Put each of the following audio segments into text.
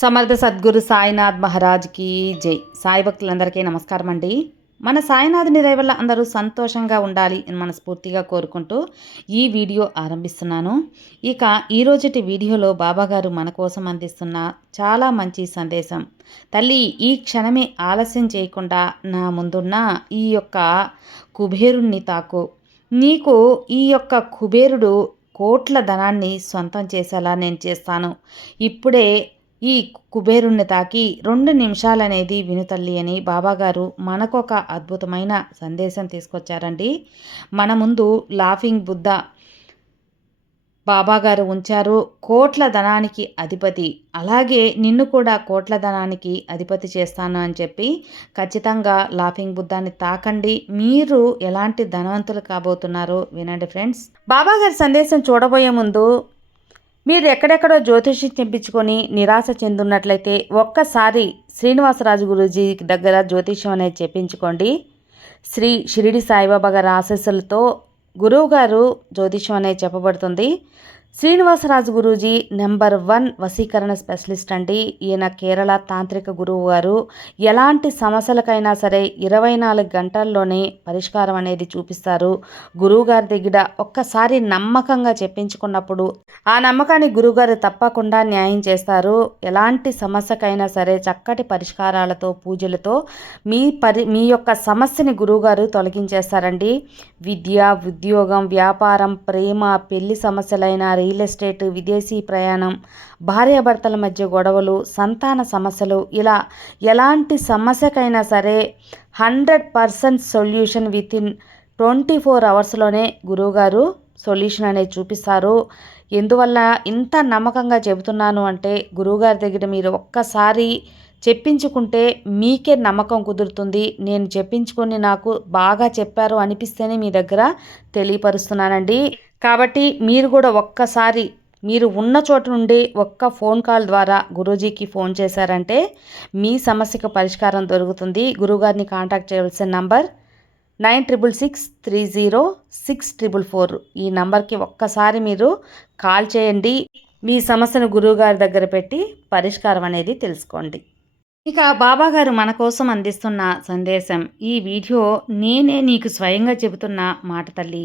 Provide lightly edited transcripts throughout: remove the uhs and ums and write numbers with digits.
సమర్థ సద్గురు సాయినాథ్ మహారాజ్కి జై. సాయి భక్తులందరికీ నమస్కారం అండి. మన సాయినాథుని దయ వల్ల అందరూ సంతోషంగా ఉండాలి అని మనస్ఫూర్తిగా కోరుకుంటూ ఈ వీడియో ఆరంభిస్తున్నాను. ఇక ఈరోజుటి వీడియోలో బాబాగారు మన కోసం అందిస్తున్న చాలా మంచి సందేశం. తల్లి, ఈ క్షణమే ఆలస్యం చేయకుండా నా ముందున్న ఈ యొక్క కుబేరుణ్ణి తాకు. నీకు ఈ యొక్క కుబేరుడు కోట్ల ధనాన్ని సొంతం చేసేలా నేను చేస్తాను. ఇప్పుడే ఈ కుబేరుణ్ణి తాకి 2 నిమిషాలనేది విను తల్లి అని బాబాగారు మనకొక అద్భుతమైన సందేశం తీసుకొచ్చారండి. మన ముందు లాఫింగ్ బుద్ధ బాబాగారు ఉంచారు. కోట్ల ధనానికి అధిపతి, అలాగే నిన్ను కూడా కోట్ల ధనానికి అధిపతి చేస్తాను అని చెప్పి ఖచ్చితంగా లాఫింగ్ బుద్ధాన్ని తాకండి. మీరు ఎలాంటి ధనవంతులు కాబోతున్నారో వినండి ఫ్రెండ్స్. బాబాగారి సందేశం చూడబోయే ముందు మీరు ఎక్కడెక్కడో జ్యోతిషం చెప్పించుకొని నిరాశ చెందున్నట్లయితే ఒక్కసారి శ్రీనివాసరాజు గురూజీ దగ్గర జ్యోతిషం అనేది చెప్పించుకోండి. శ్రీ షిరిడి సాయిబాబా గారి ఆశీస్సులతో గురువుగారు జ్యోతిషం అనేది చెప్పబడుతుంది. శ్రీనివాసరాజు గురూజీ నెంబర్ 1 వశీకరణ స్పెషలిస్ట్ అండి. ఈయన కేరళ తాంత్రిక గురువు గారు. ఎలాంటి సమస్యలకైనా సరే 24 గంటల్లోనే పరిష్కారం అనేది చూపిస్తారు. గురువుగారి దగ్గర ఒక్కసారి నమ్మకంగా చెప్పించుకున్నప్పుడు ఆ నమ్మకాన్ని గురువుగారు తప్పకుండా న్యాయం చేస్తారు. ఎలాంటి సమస్యకైనా సరే చక్కటి పరిష్కారాలతో పూజలతో మీ యొక్క సమస్యని గురువుగారు తొలగించేస్తారండి. విద్య, ఉద్యోగం, వ్యాపారం, ప్రేమ, పెళ్లి సమస్యలైన, రియల్ ఎస్టేట్, విదేశీ ప్రయాణం, భార్యాభర్తల మధ్య గొడవలు, సంతాన సమస్యలు, ఇలా ఎలాంటి సమస్యకైనా సరే 100% సొల్యూషన్ వితిన్ 24 అవర్స్లోనే గురువుగారు సొల్యూషన్ అనేది చూపిస్తారు. ఎందువల్ల ఇంత నమ్మకంగా చెబుతున్నాను అంటే గురువుగారి దగ్గర మీరు ఒక్కసారి చెప్పించుకుంటే మీకే నమ్మకం కుదురుతుంది. నేను చెప్పించుకొని నాకు బాగా చెప్పారు అనిపిస్తేనే మీ దగ్గర తెలియపరుస్తున్నానండి. కాబట్టి మీరు కూడా ఒక్కసారి మీరు ఉన్న చోటు నుండి ఒక్క ఫోన్ కాల్ ద్వారా గురూజీకి ఫోన్ చేశారంటే మీ సమస్యకు పరిష్కారం దొరుకుతుంది. గురువుగారిని కాంటాక్ట్ చేయవలసిన నంబర్ 96660644. ఈ నంబర్కి ఒక్కసారి మీరు కాల్ చేయండి. మీ సమస్యను గురువుగారి దగ్గర పెట్టి పరిష్కారం అనేది తెలుసుకోండి. ఇక బాబాగారు మన కోసం అందిస్తున్న సందేశం. ఈ వీడియో నేనే నీకు స్వయంగా చెబుతున్న మాట తల్లి.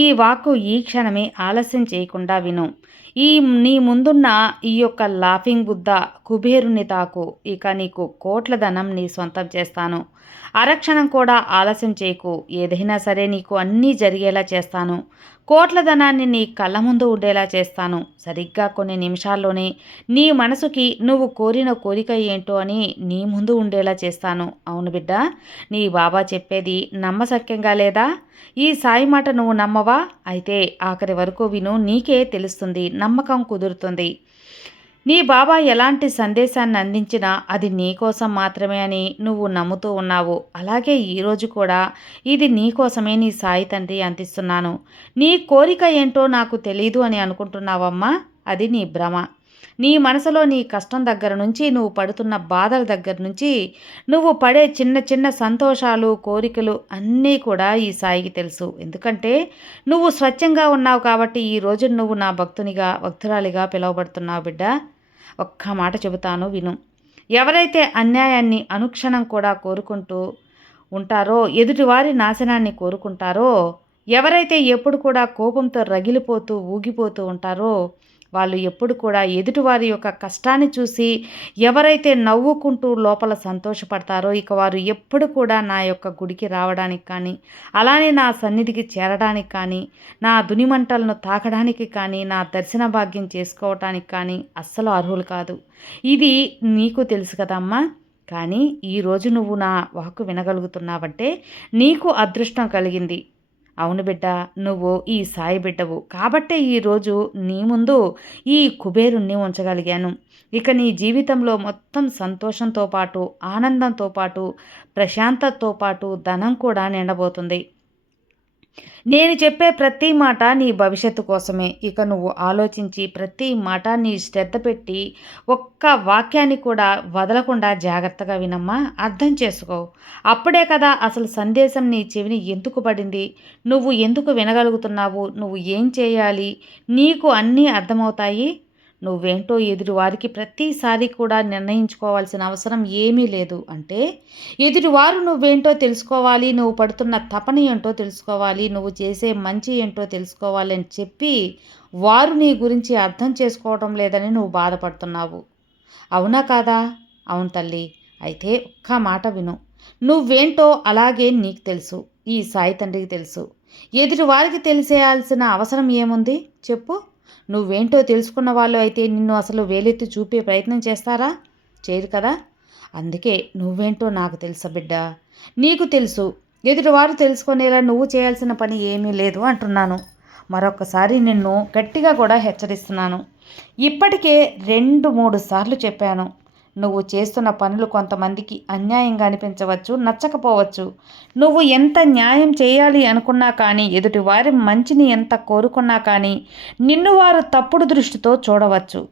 ఈ వాక్కు ఈ క్షణమే ఆలస్యం చేయకుండా విను. నీ ముందున్న ఈ యొక్క లాఫింగ్ బుద్ధ కుబేరుని తాకు. ఇక నీకు కోట్ల ధనం నీ సొంతం చేస్తాను. అరక్షణం కూడా ఆలస్యం చేయకు. ఏదైనా సరే నీకు అన్నీ జరిగేలా చేస్తాను. కోట్ల ధనాన్ని నీ కళ్ళ ముందు ఉండేలా చేస్తాను. సరిగ్గా కొన్ని నిమిషాల్లోనే నీ మనసుకి నువ్వు కోరిన కోరిక ఏంటో అని నీ ముందు ఉండేలా చేస్తాను. అవును బిడ్డ, నీ బాబా చెప్పేది నమ్మశక్యంగా లేదా? ఈ సాయి మాట నువ్వు నమ్మవా? అయితే ఆఖరి వరకు విను, నీకే తెలుస్తుంది, నమ్మకం కుదురుతుంది. నీ బాబా ఎలాంటి సందేశాన్ని అందించినా అది నీ కోసం మాత్రమే అని నువ్వు నమ్ముతూ ఉన్నావు. అలాగే ఈరోజు కూడా ఇది నీ కోసమే నీ సాయి తండ్రి అందిస్తున్నాను. నీ కోరిక ఏంటో నాకు తెలీదు అని అనుకుంటున్నావమ్మా, అది నీ భ్రమ. నీ మనసులో నీ కష్టం దగ్గర నుంచి, నువ్వు పడుతున్న బాధల దగ్గర నుంచి, నువ్వు పడే చిన్న చిన్న సంతోషాలు, కోరికలు అన్నీ కూడా ఈ సాయికి తెలుసు. ఎందుకంటే నువ్వు స్వచ్ఛంగా ఉన్నావు కాబట్టి ఈరోజు నువ్వు నా భక్తురాలిగా పిలువబడుతున్నావు బిడ్డ. ఒక్క మాట చెబుతాను విను. ఎవరైతే అన్యాయాన్ని అనుక్షణం కూడా కోరుకుంటూ ఉంటారో, ఎదుటివారి నాశనాన్ని కోరుకుంటారో, ఎవరైతే ఎప్పుడు కూడా కోపంతో రగిలిపోతూ ఊగిపోతూ ఉంటారో, వాళ్ళు ఎప్పుడు కూడా ఎదుటివారి యొక్క కష్టాన్ని చూసి ఎవరైతే నవ్వుకుంటూ లోపల సంతోషపడతారో, ఇక వారు ఎప్పుడు కూడా నా యొక్క గుడికి రావడానికి కానీ, అలానే నా సన్నిధికి చేరడానికి కానీ, నా దునిమంటలను తాకడానికి కానీ, నా దర్శన భాగ్యం చేసుకోవటానికి కానీ అస్సలు అర్హులు కాదు. ఇది నీకు తెలుసు కదమ్మా. కానీ ఈరోజు నువ్వు నా వాక్కు వినగలుగుతున్నావంటే నీకు అదృష్టం కలిగింది. అవును బిడ్డ, నువ్వు ఈ సాయి బిడ్డవు కాబట్టే ఈరోజు నీ ముందు ఈ కుబేరుణ్ణి ఉంచగలిగాను. ఇక నీ జీవితంలో మొత్తం సంతోషంతో పాటు, ఆనందంతో పాటు, ప్రశాంతతతో పాటు ధనం కూడా నిండబోతుంది. నేను చెప్పే ప్రతి మాట నీ భవిష్యత్తు కోసమే. ఇక నువ్వు ఆలోచించి ప్రతి మాట నీ శ్రద్ధ పెట్టి ఒక్క వాక్యాన్ని కూడా వదలకుండా జాగ్రత్తగా వినమ్మా, అర్థం చేసుకో. అప్పుడే కదా అసలు సందేశం నీ చెవిని ఎందుకు పడింది, నువ్వు ఎందుకు వినగలుగుతున్నావు, నువ్వు ఏం చేయాలి, నీకు అన్నీ అర్థమవుతాయి. నువ్వేంటో ఎదుటివారికి ప్రతిసారి కూడా నిర్ణయించుకోవాల్సిన అవసరం ఏమీ లేదు. అంటే ఎదుటివారు నువ్వేంటో తెలుసుకోవాలి, నువ్వు పడుతున్న తపన ఏంటో తెలుసుకోవాలి, నువ్వు చేసే మంచి ఏంటో తెలుసుకోవాలి అని చెప్పి వారు నీ గురించి అర్థం చేసుకోవటం లేదని నువ్వు బాధపడుతున్నావు. అవునా కాదా? అవును తల్లి. అయితే ఒక్క మాట విను. నువ్వేంటో అలాగే నీకు తెలుసు, ఈ సాయి తండ్రికి తెలుసు. ఎదుటి వారికి తెలిసేయాల్సిన అవసరం ఏముంది చెప్పు? నువ్వేంటో తెలుసుకున్న వాళ్ళు అయితే నిన్ను అసలు వేలెత్తి చూపే ప్రయత్నం చేస్తారా? చేయరు కదా. అందుకే నువ్వేంటో నాకు తెలుసా బిడ్డ, నీకు తెలుసు. ఎదుటివారు తెలుసుకునేలా నువ్వు చేయాల్సిన పని ఏమీ లేదు అంటున్నాను. మరొకసారి నిన్ను గట్టిగా కూడా హెచ్చరిస్తున్నాను. ఇప్పటికే 2-3 సార్లు చెప్పాను. నువ్వు చేస్తున్న పనులు కొంతమందికి అన్యాయంగా అనిపించవచ్చు, నచ్చకపోవచ్చు. నువ్వు ఎంత న్యాయం చేయాలి అనుకున్నా కానీ, ఎదుటివారి మంచిని ఎంత కోరుకున్నా కానీ, నిన్ను వారు తప్పుడు దృష్టితో చూడవచ్చు.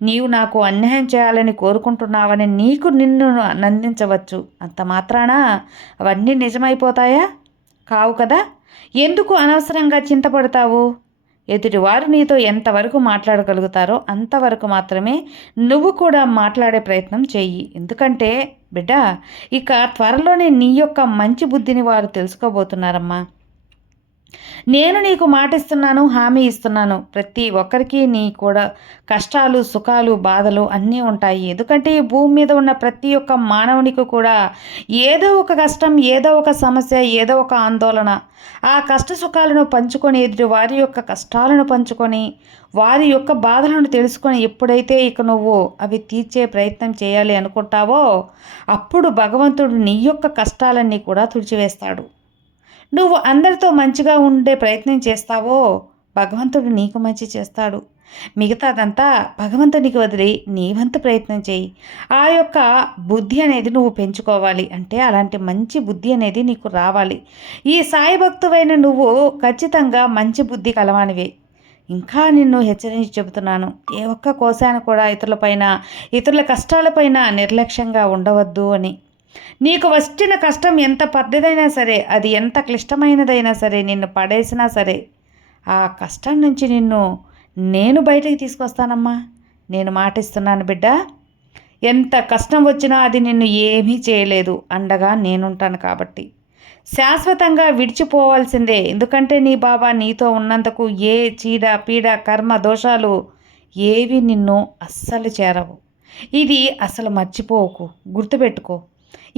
నీవు నాకు అన్యాయం చేయాలని కోరుకుంటున్నావని నిన్ను నందించవచ్చు. అంత మాత్రాన అవన్నీ నిజమైపోతాయా? కావు కదా. ఎందుకు అనవసరంగా చింతపడతావు? ఎదుటివారు నీతో ఎంతవరకు మాట్లాడగలుగుతారో అంతవరకు మాత్రమే నువ్వు కూడా మాట్లాడే ప్రయత్నం చెయ్యి. ఎందుకంటే బిడ్డ, ఇక త్వరలోనే నీ యొక్క మంచి బుద్ధిని వారు తెలుసుకోబోతున్నారమ్మా. నేను నీకు మాటిస్తున్నాను, హామీ ఇస్తున్నాను. ప్రతి ఒక్కరికి నీ కూడా కష్టాలు, సుఖాలు, బాధలు అన్నీ ఉంటాయి. ఎందుకంటే ఈ భూమి మీద ఉన్న ప్రతి ఒక్క మానవునికి కూడా ఏదో ఒక కష్టం, ఏదో ఒక సమస్య, ఏదో ఒక ఆందోళన. ఆ కష్ట సుఖాలను పంచుకొని, ఎదుటి వారి యొక్క కష్టాలను పంచుకొని, వారి యొక్క బాధలను తెలుసుకొని ఎప్పుడైతే ఇక నువ్వు అవి తీర్చే ప్రయత్నం చేయాలి అనుకుంటావో, అప్పుడు భగవంతుడు నీ యొక్క కష్టాలన్నీ కూడా తుడిచివేస్తాడు. నువ్వు అందరితో మంచిగా ఉండే ప్రయత్నం చేస్తావో భగవంతుడు నీకు మంచి చేస్తాడు. మిగతాదంతా భగవంతునికి వదిలి నీ వంతు ప్రయత్నం చేయి. ఆ యొక్క బుద్ధి అనేది నువ్వు పెంచుకోవాలి. అంటే అలాంటి మంచి బుద్ధి అనేది నీకు రావాలి. ఈ సాయి భక్తువైన నువ్వు ఖచ్చితంగా మంచి బుద్ధి కలవానివే. ఇంకా నిన్ను హెచ్చరించి చెబుతున్నాను, ఏ ఒక్క కోశాన కూడా ఇతరుల కష్టాలపైన నిర్లక్ష్యంగా ఉండవద్దు అని. నీకు వచ్చిన కష్టం ఎంత పెద్దదైనా సరే, అది ఎంత క్లిష్టమైనదైనా సరే, నిన్ను పడేసినా సరే, ఆ కష్టం నుంచి నేను బయటకు తీసుకొస్తానమ్మా. నేను మాటిస్తున్నాను బిడ్డ. ఎంత కష్టం వచ్చినా అది నిన్ను ఏమీ చేయలేదు. అండగా నేనుంటాను కాబట్టి. శాశ్వతంగా విడిచిపోవాల్సిందే. ఎందుకంటే నీ బాబా నీతో ఉన్నందుకు ఏ చీడ, పీడ, కర్మ, దోషాలు ఏవి నిన్ను అస్సలు చేరవు. ఇది అసలు మర్చిపోకు, గుర్తుపెట్టుకో.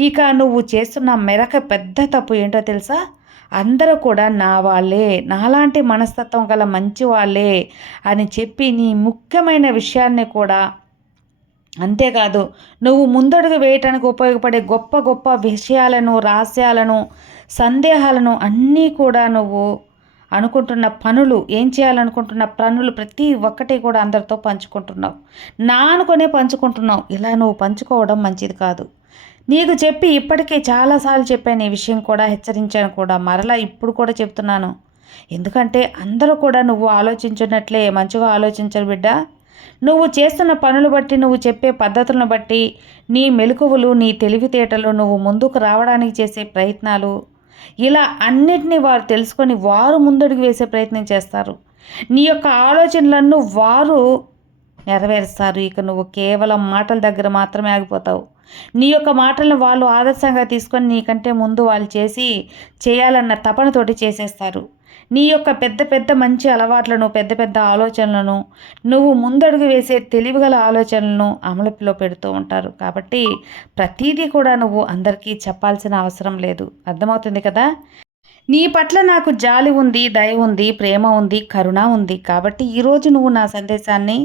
ఇక నువ్వు చేస్తున్న మెరక పెద్ద తప్పు ఏంటో తెలుసా? అందరూ కూడా నా వాళ్ళే, నాలాంటి మనస్తత్వం గల మంచి వాళ్ళే అని చెప్పి నీ ముఖ్యమైన విషయాన్ని కూడా, అంతేకాదు నువ్వు ముందడుగు వేయటానికి ఉపయోగపడే గొప్ప గొప్ప విషయాలను, రహస్యాలను, సందేహాలను అన్నీ కూడా నువ్వు అనుకుంటున్న పనులు, ఏం చేయాలనుకుంటున్న పనులు ప్రతి ఒక్కటి కూడా అందరితో పంచుకుంటున్నావు. నా అనుకునే పంచుకుంటున్నావు. ఇలా నువ్వు పంచుకోవడం మంచిది కాదు. నీకు చెప్పి ఇప్పటికే చాలాసార్లు చెప్పాను ఈ విషయం కూడా, హెచ్చరించాను కూడా, మరలా ఇప్పుడు కూడా చెప్తున్నాను. ఎందుకంటే అందరూ కూడా నువ్వు ఆలోచించినట్లే మంచిగా ఆలోచించరు బిడ్డ. నువ్వు చేస్తున్న పనులు బట్టి, నువ్వు చెప్పే పద్ధతులను బట్టి, నీ మెలకువలు, నీ తెలివితేటలు, నువ్వు ముందుకు రావడానికి చేసే ప్రయత్నాలు, ఇలా అన్నిటినీ వారు తెలుసుకొని వారు ముందడుగు వేసే ప్రయత్నం చేస్తారు. నీ యొక్క ఆలోచనలను వారు నెరవేరుస్తారు. ఇక నువ్వు కేవలం మాటల దగ్గర మాత్రమే ఆగిపోతావు. నీ యొక్క మాటలను వాళ్ళు ఆదర్శంగా తీసుకొని నీకంటే ముందు వాళ్ళు చేయాలన్న తపనతోటి చేసేస్తారు. నీ యొక్క పెద్ద పెద్ద మంచి అలవాట్లను, పెద్ద పెద్ద ఆలోచనలను, నువ్వు ముందడుగు వేసే తెలివిగల ఆలోచనలను అమలులో పెడుతూ ఉంటారు. కాబట్టి ప్రతిదీ కూడా నువ్వు అందరికీ చెప్పాల్సిన అవసరం లేదు. అర్థమవుతుంది కదా. నీ పట్ల నాకు జాలి ఉంది, దయ ఉంది, ప్రేమ ఉంది, కరుణ ఉంది. కాబట్టి ఈరోజు నువ్వు నా సందేశాన్ని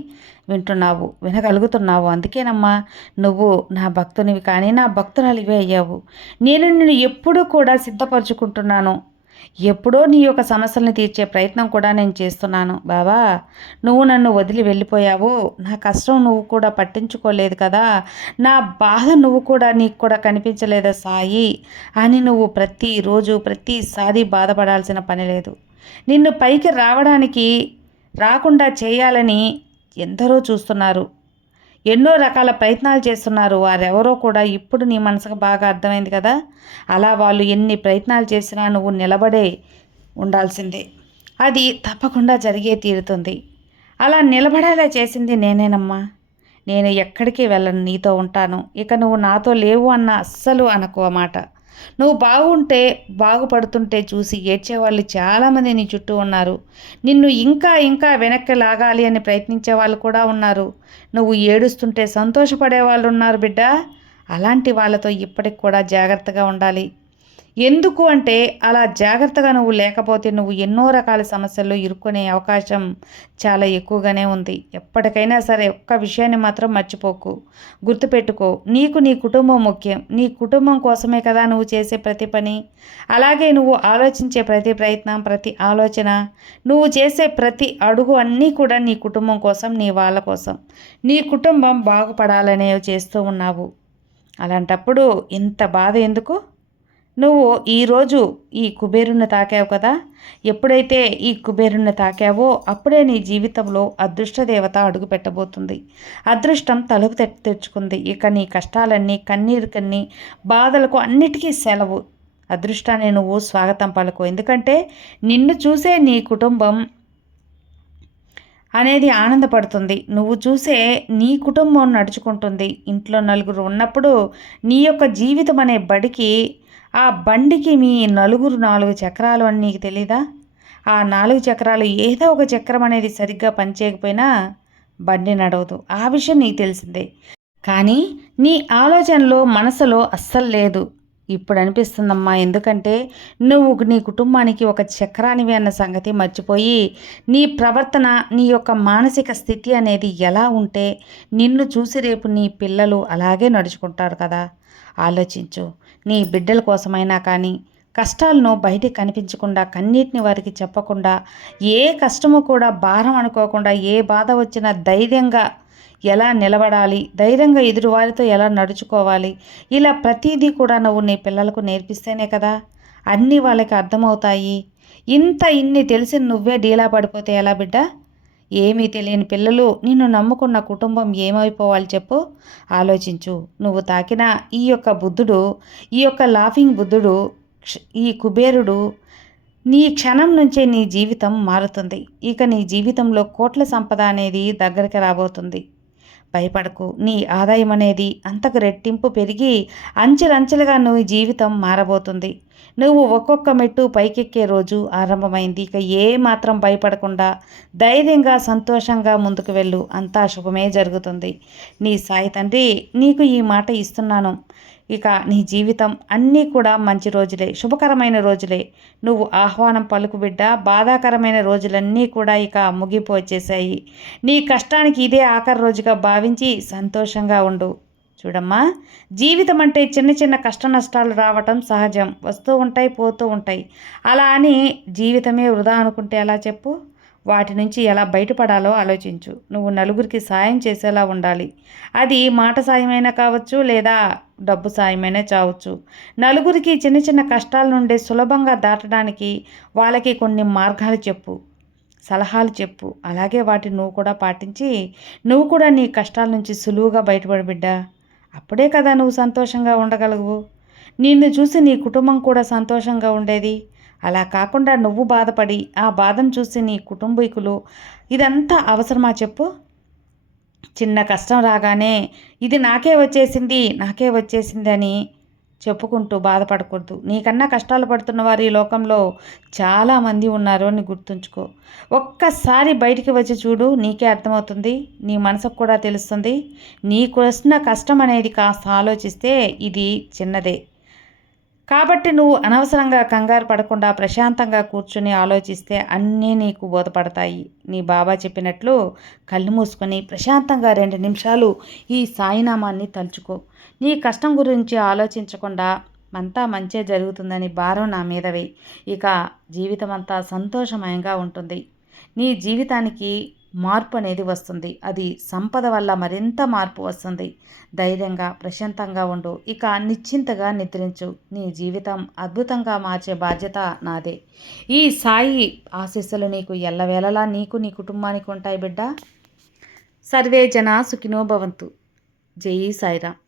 వినగలుగుతున్నావు. అందుకేనమ్మా నువ్వు నా భక్తునివి కానీ నా భక్తురాలివే అయ్యావు. నేను నిన్ను ఎప్పుడూ కూడా సిద్ధపరచుకుంటున్నాను. ఎప్పుడో నీ యొక్క సమస్యలను తీర్చే ప్రయత్నం కూడా నేను చేస్తున్నాను. బాబా, నువ్వు నన్ను వదిలి వెళ్ళిపోయావు. నా కష్టం నువ్వు కూడా పట్టించుకోలేదు కదా, నా బాధ నీకు కూడా కనిపించలేదా సాయి అని నువ్వు ప్రతిరోజు ప్రతిసారి బాధపడాల్సిన పని లేదు. నిన్ను పైకి రాకుండా చేయాలని ఎందరో చూస్తున్నారు, ఎన్నో రకాల ప్రయత్నాలు చేస్తున్నారు. వారెవరో కూడా ఇప్పుడు నీ మనసుకు బాగా అర్థమైంది కదా. అలా వాళ్ళు ఎన్ని ప్రయత్నాలు చేసినా నువ్వు నిలబడే ఉండాల్సిందే. అది తప్పకుండా జరిగే తీరుతుంది. అలా నిలబడేలా చేసింది నేనేనమ్మా. నేను ఎక్కడికి వెళ్ళను, నీతో ఉంటాను. ఇక నువ్వు నాతో లేవు అన్న అస్సలు అనకు ఆ మాట. నువ్వు బాగుంటే, బాగుపడుతుంటే చూసి ఏడ్చేవాళ్ళు చాలామంది నీ చుట్టూ ఉన్నారు. నిన్ను ఇంకా ఇంకా వెనక్కి లాగాలి అని ప్రయత్నించే వాళ్ళు కూడా ఉన్నారు. నువ్వు ఏడుస్తుంటే సంతోషపడే వాళ్ళు ఉన్నారు బిడ్డ. అలాంటి వాళ్ళతో ఇప్పటికి కూడా జాగ్రత్తగా ఉండాలి. ఎందుకు అంటే అలా జాగ్రత్తగా నువ్వు లేకపోతే నువ్వు ఎన్నో రకాల సమస్యల్లో ఇరుక్కునే అవకాశం చాలా ఎక్కువగానే ఉంది. ఎప్పటికైనా సరే ఒక్క విషయాన్ని మాత్రం మర్చిపోకు, గుర్తుపెట్టుకో. నీకు నీ కుటుంబం ముఖ్యం. నీ కుటుంబం కోసమే కదా నువ్వు చేసే ప్రతి పని. అలాగే నువ్వు ఆలోచించే ప్రతి ప్రయత్నం, ప్రతి ఆలోచన, నువ్వు చేసే ప్రతి అడుగు అన్నీ కూడా నీ కుటుంబం కోసం, నీ వాళ్ళ కోసం. నీ కుటుంబం బాగుపడాలనే చేస్తూ ఉన్నావు. అలాంటప్పుడు ఇంత బాధ ఎందుకు? నువ్వు ఈరోజు ఈ కుబేరుణ్ణి తాకావు కదా. ఎప్పుడైతే ఈ కుబేరుణ్ణి తాకావో అప్పుడే నీ జీవితంలో అదృష్ట దేవత అడుగు పెట్టబోతుంది. అదృష్టం తలుపు తెచ్చుకుంది. ఇక నీ కష్టాలన్నీ, కన్నీరుకన్నీ, బాధలకు అన్నిటికీ సెలవు. అదృష్టాన్ని నువ్వు స్వాగతం పలుకు. ఎందుకంటే నిన్ను చూసే నీ కుటుంబం అనేది ఆనందపడుతుంది. నువ్వు చూసే నీ కుటుంబం నడుచుకుంటుంది. ఇంట్లో నలుగురు ఉన్నప్పుడు నీ యొక్క జీవితం అనే బడికి, ఆ బండికి మీ నలుగురు 4 చక్రాలు అని నీకు తెలీదా? ఆ 4 చక్రాలు ఏదో ఒక చక్రం అనేది సరిగ్గా పనిచేయకపోయినా బండి నడవదు. ఆ విషయం నీకు తెలిసిందే. కానీ నీ ఆలోచనలో, మనసులో అస్సలు లేదు. ఇప్పుడు అనిపిస్తుందమ్మా. ఎందుకంటే నువ్వు నీ కుటుంబానికి ఒక చక్రానివి అన్న సంగతి మర్చిపోయి, నీ ప్రవర్తన, నీ యొక్క మానసిక స్థితి అనేది ఎలా ఉంటే నిన్ను చూసి రేపు నీ పిల్లలు అలాగే నడుచుకుంటారు కదా. ఆలోచించు. నీ బిడ్డల కోసమైనా కానీ కష్టాలను బయటికి కనిపించకుండా, కన్నీటిని వారికి చెప్పకుండా, ఏ కష్టము కూడా భారం అనుకోకుండా, ఏ బాధ వచ్చినా ధైర్యంగా ఎలా నిలబడాలి, ధైర్యంగా ఎదురువారితో ఎలా నడుచుకోవాలి, ఇలా ప్రతిదీ కూడా నువ్వు నీ పిల్లలకు నేర్పిస్తేనే కదా అన్నీ వాళ్ళకి అర్థమవుతాయి. ఇన్ని తెలిసి నువ్వే డీలా పడిపోతే ఎలా బిడ్డ? ఏమీ తెలియని పిల్లలు, నిన్ను నమ్ముకున్న కుటుంబం ఏమైపోవాలి చెప్పు? ఆలోచించు. నువ్వు తాకిన ఈ యొక్క బుద్ధుడు, ఈ యొక్క లాఫింగ్ బుద్ధుడు, ఈ కుబేరుడు నీ క్షణం నుంచే నీ జీవితం మారుతుంది. ఇక నీ జీవితంలో కోట్ల సంపద అనేది దగ్గరికి రాబోతుంది. భయపడకు. నీ ఆదాయం అనేది అంతకు రెట్టింపు పెరిగి అంచెలంచెలుగా నువ్వు జీవితం మారబోతుంది. నువ్వు ఒక్కొక్క మెట్టు పైకెక్కే రోజు ఆరంభమైంది. ఇక ఏ మాత్రం భయపడకుండా ధైర్యంగా, సంతోషంగా ముందుకు వెళ్ళు. అంతా శుభమే జరుగుతుంది. నీ సాయి తండ్రి నీకు ఈ మాట ఇస్తున్నాను. ఇక నీ జీవితం అన్నీ కూడా మంచి రోజులే, శుభకరమైన రోజులే. నువ్వు ఆహ్వానం పలుకు బిడ్డ. బాధాకరమైన రోజులన్నీ కూడా ఇక ముగింపు వచ్చేసాయి. నీ కష్టానికి ఇదే ఆఖరి రోజుగా భావించి సంతోషంగా ఉండు. చూడమ్మా, జీవితం అంటే చిన్న చిన్న కష్ట నష్టాలు రావటం సహజం. వస్తూ ఉంటాయి, పోతూ ఉంటాయి. అలా అని జీవితమే వృధా అనుకుంటే ఎలా చెప్పు? వాటి నుంచి ఎలా బయటపడాలో ఆలోచించు. నువ్వు నలుగురికి సాయం చేసేలా ఉండాలి. అది మాట సాయమైనా కావచ్చు, లేదా డబ్బు సాయమైనా కావచ్చు. నలుగురికి చిన్న చిన్న కష్టాల నుండి సులభంగా దాటడానికి వాళ్ళకి కొన్ని మార్గాలు చెప్పు, సలహాలు చెప్పు. అలాగే వాటిని నువ్వు కూడా పాటించి నువ్వు కూడా నీ కష్టాల నుంచి సులువుగా బయటపడి బిడ్డ. అప్పుడే కదా నువ్వు సంతోషంగా ఉండగలవు. నిన్ను చూసి నీ కుటుంబం కూడా సంతోషంగా ఉండేది. అలా కాకుండా నువ్వు బాధపడి ఆ బాధను చూసి నీ కుటుంబీకులు ఇదంతా అవసరమా చెప్పు? చిన్న కష్టం రాగానే ఇది నాకే వచ్చేసింది అని చెప్పుకుంటూ బాధపడకూడదు. నీకన్నా కష్టాలు పడుతున్న వారు ఈ లోకంలో చాలామంది ఉన్నారు అని గుర్తుంచుకో. ఒక్కసారి బయటికి వచ్చి చూడు, నీకే అర్థమవుతుంది. నీ మనసుకు కూడా తెలుస్తుంది. నీకు వచ్చిన కష్టం అనేది కాస్త ఆలోచిస్తే ఇది చిన్నదే. కాబట్టి నువ్వు అనవసరంగా కంగారు పడకుండా ప్రశాంతంగా కూర్చుని ఆలోచిస్తే అన్నీ నీకు బోధపడతాయి. నీ బాబా చెప్పినట్లు కళ్ళు మూసుకొని ప్రశాంతంగా 2 నిమిషాలు ఈ సాయినామాన్ని తలుచుకో. నీ కష్టం గురించి ఆలోచించకుండా అంతా మంచే జరుగుతుందని భారం నా మీద వేయి. ఇక జీవితం అంతా సంతోషమయంగా ఉంటుంది. నీ జీవితానికి మార్పు అనేది వస్తుంది. అది సంపద వల్ల మరింత మార్పు వస్తుంది. ధైర్యంగా, ప్రశాంతంగా ఉండు. ఇక నిశ్చింతగా నిద్రించు. నీ జీవితం అద్భుతంగా మార్చే బాధ్యత నాదే. ఈ సాయి ఆశీస్సులు నీకు ఎల్లవేళలా నీకు, నీ కుటుంబానికి ఉంటాయి బిడ్డ. సర్వే జన సుఖినో భవంతు. జై సాయిరామ్.